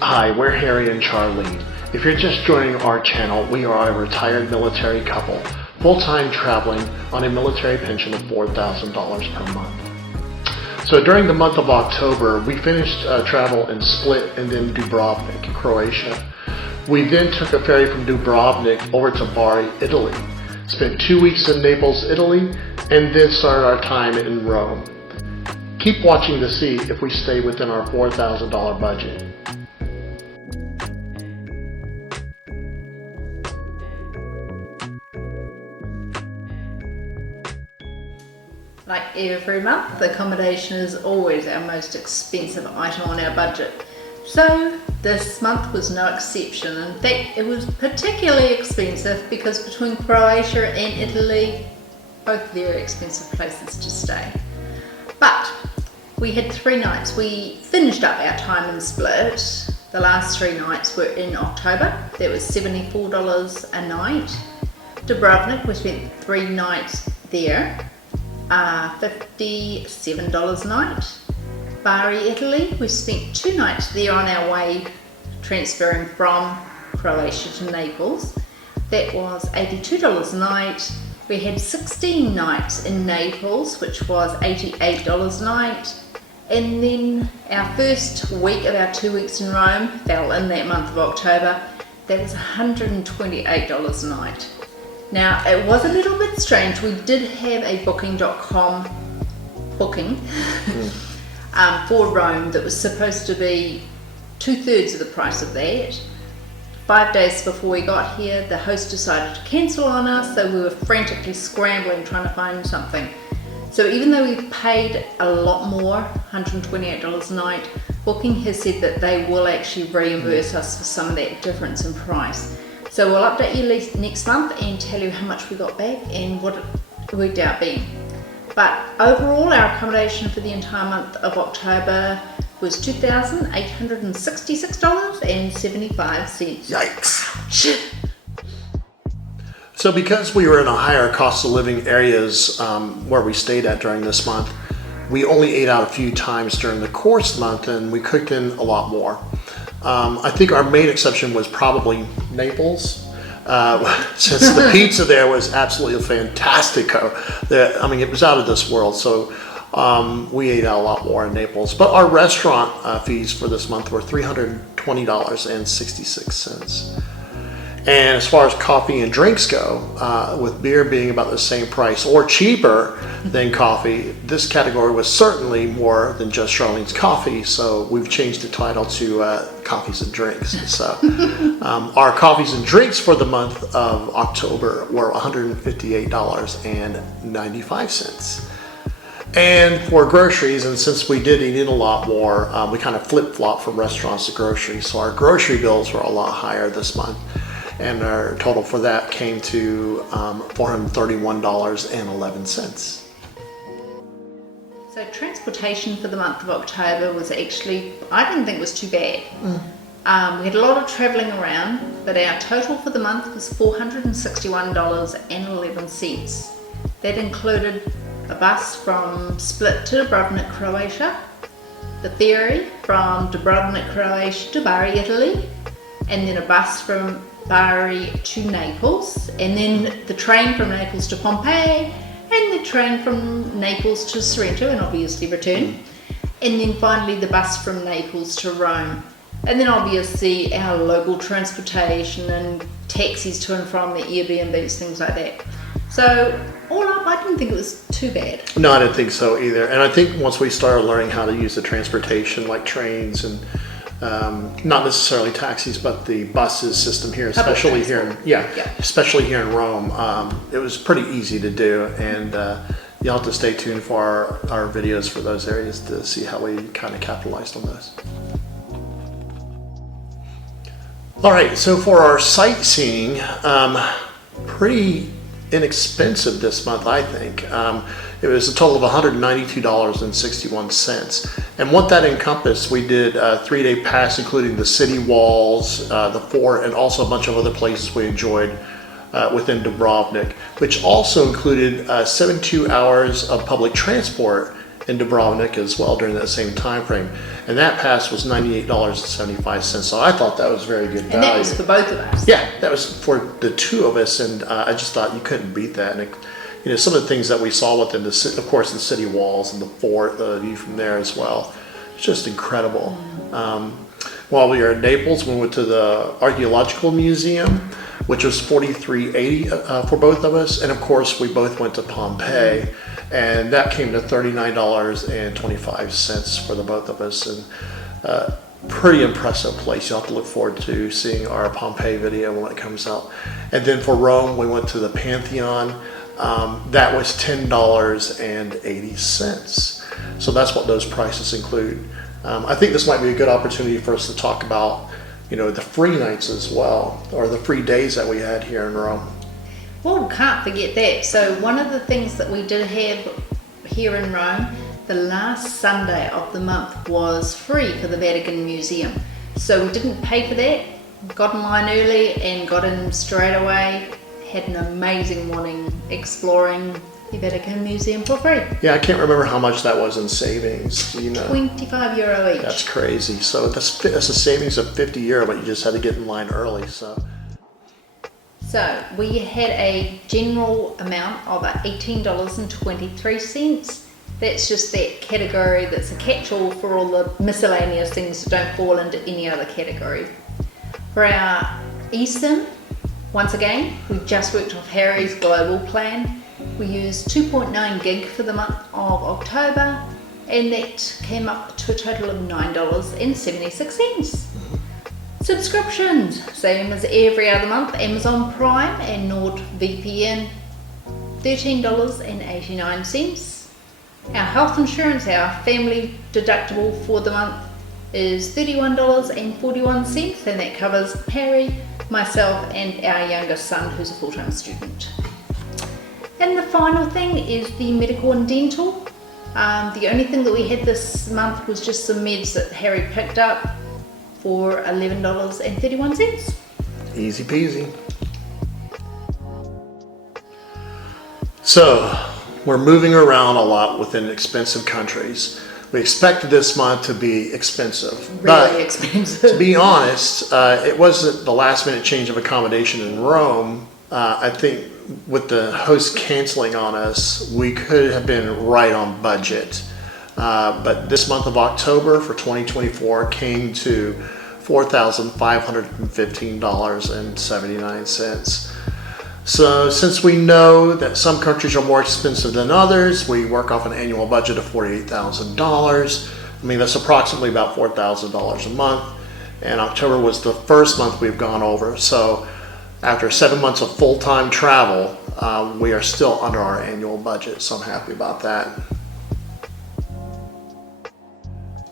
Hi, we're Harry and Charlene. If you're just joining our channel, we are a retired military couple, full-time traveling on a military pension of $4,000 per month. So during the month of October, we finished travel in Split and then Dubrovnik, Croatia. We then took a ferry from Dubrovnik over to Bari, Italy, spent 2 weeks in Naples, Italy, and then started our time in Rome. Keep watching to see if we stay within our $4,000 budget. Like every month, accommodation is always our most expensive item on our budget. So this month was no exception. In fact, it was particularly expensive because between Croatia and Italy, both very expensive places to stay. But we had 3 nights. We finished up our time in Split. The last 3 nights were in October. That was $74 a night. Dubrovnik, we spent 3 nights there. $57 a night. Bari, Italy, we spent 2 nights there on our way transferring from Croatia to Naples. That was $82 a night. We had 16 nights in Naples, which was $88 a night. And then our first week of our 2 weeks in Rome fell in that month of October. That was $128 a night. Now, it was a little bit strange. We did have a booking.com booking for Rome that was supposed to be 2/3 of the price of that. 5 days before we got here, the host decided to cancel on us, so we were frantically scrambling trying to find something. So even though we paid a lot more, $128 a night, Booking has said that they will actually reimburse us for some of that difference in price. So we'll update you next month and tell you how much we got back and what it worked out being. But overall, our accommodation for the entire month of October was $2,866.75. Yikes. So because we were in a higher cost of living areas where we stayed at during this month, we only ate out a few times during the course of the month and we cooked in a lot more. I think our main exception was probably Naples, since the pizza there was absolutely fantastico. I mean, it was out of this world, so we ate out a lot more in Naples. But our restaurant fees for this month were $320.66. And as far as coffee and drinks go, with beer being about the same price or cheaper than coffee, this category was certainly more than just Charlene's coffee, so we've changed the title to coffees and drinks. So our coffees and drinks for the month of October were $158.95. And for groceries, and since we did eat in a lot more, we kind of flip-flop from restaurants to groceries, so our grocery bills were a lot higher this month. And our total for that came to $431.11. So transportation for the month of October was actually, I didn't think it was too bad. We had a lot of travelling around, but our total for the month was $461.11. That included a bus from Split to Dubrovnik, Croatia, the ferry from Dubrovnik, Croatia to Bari, Italy, and then a bus from Bari to Naples, and then the train from Naples to Pompeii, and the train from Naples to Sorrento, and obviously return, and then finally the bus from Naples to Rome, and then obviously our local transportation and taxis to and from the Airbnbs, things like that. So all up, I didn't think it was too bad. No, I didn't think so either. And I think once we started learning how to use the transportation, like trains and not necessarily taxis, but the buses system here, especially here in, especially here in Rome, it was pretty easy to do, and you'll have to stay tuned for our videos for those areas to see how we kind of capitalized on those. All right, so for our sightseeing, pretty inexpensive this month, I think. It was a total of $192.61. And what that encompassed, we did a 3-day pass, including the city walls, the fort, and also a bunch of other places we enjoyed within Dubrovnik, which also included 72 hours of public transport in Dubrovnik as well during that same time frame. And that pass was $98.75. So I thought that was very good value. And that was for both of us. Yeah, that was for the two of us, and I just thought you couldn't beat that. And it, you know, some of the things that we saw within the, of course, the city walls and the fort, the view from there as well, it's just incredible. While we were in Naples, we went to the Archaeological Museum, which was $43.80 for both of us, and of course we both went to Pompeii, and that came to $39.25 for the both of us, and pretty impressive place. You'll have to look forward to seeing our Pompeii video when it comes out. And then for Rome, we went to the Pantheon. That was $10.80. So that's what those prices include. I think this might be a good opportunity for us to talk about, you know, the free nights as well, or the free days that we had here in Rome. Well, can't forget that. So one of the things that we did have here in Rome, the last Sunday of the month was free for the Vatican Museum. So we didn't pay for that, got in line early and got in straight away. Had an amazing morning exploring the Vatican Museum for free. Yeah, I can't remember how much that was in savings. Do you know? €25 each. That's crazy. So that's a savings of €50, but you just had to get in line early. So we had a general amount of $18.23. That's just that category that's a catch-all for all the miscellaneous things that don't fall into any other category. For our eSIM, once again, we just worked off Harry's global plan. We used 2.9 gig for the month of October, and that came up to a total of $9.76. Subscriptions, same as every other month, Amazon Prime and NordVPN, $13.89. Our health insurance, our family deductible for the month is $31.41, and that covers Harry, myself and our youngest son who's a full-time student. And the final thing is the medical and dental. The only thing that we had this month was just some meds that Harry picked up for $11.31. easy peasy. So we're moving around a lot within expensive countries. We expected this month to be expensive. Really expensive. To be honest, it wasn't the last minute change of accommodation in Rome. I think with the host canceling on us, we could have been right on budget. But this month of October for 2024 came to $4,515.79. So since we know that some countries are more expensive than others, we work off an annual budget of $48,000. I mean, that's approximately about $4,000 a month. And October was the first month we've gone over. So after 7 months of full-time travel, we are still under our annual budget. So I'm happy about that.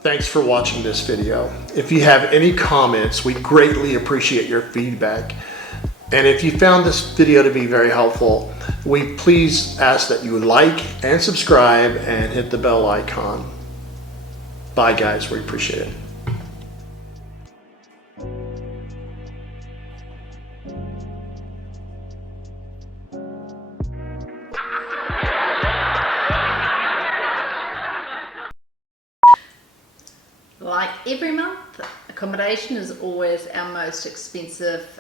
Thanks for watching this video. If you have any comments, we greatly appreciate your feedback. And if you found this video to be very helpful, we please ask that you like and subscribe and hit the bell icon. Bye guys, we appreciate it. Like every month, accommodation is always our most expensive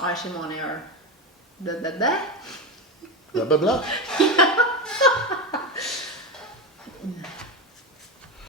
item on our Blah, blah, blah.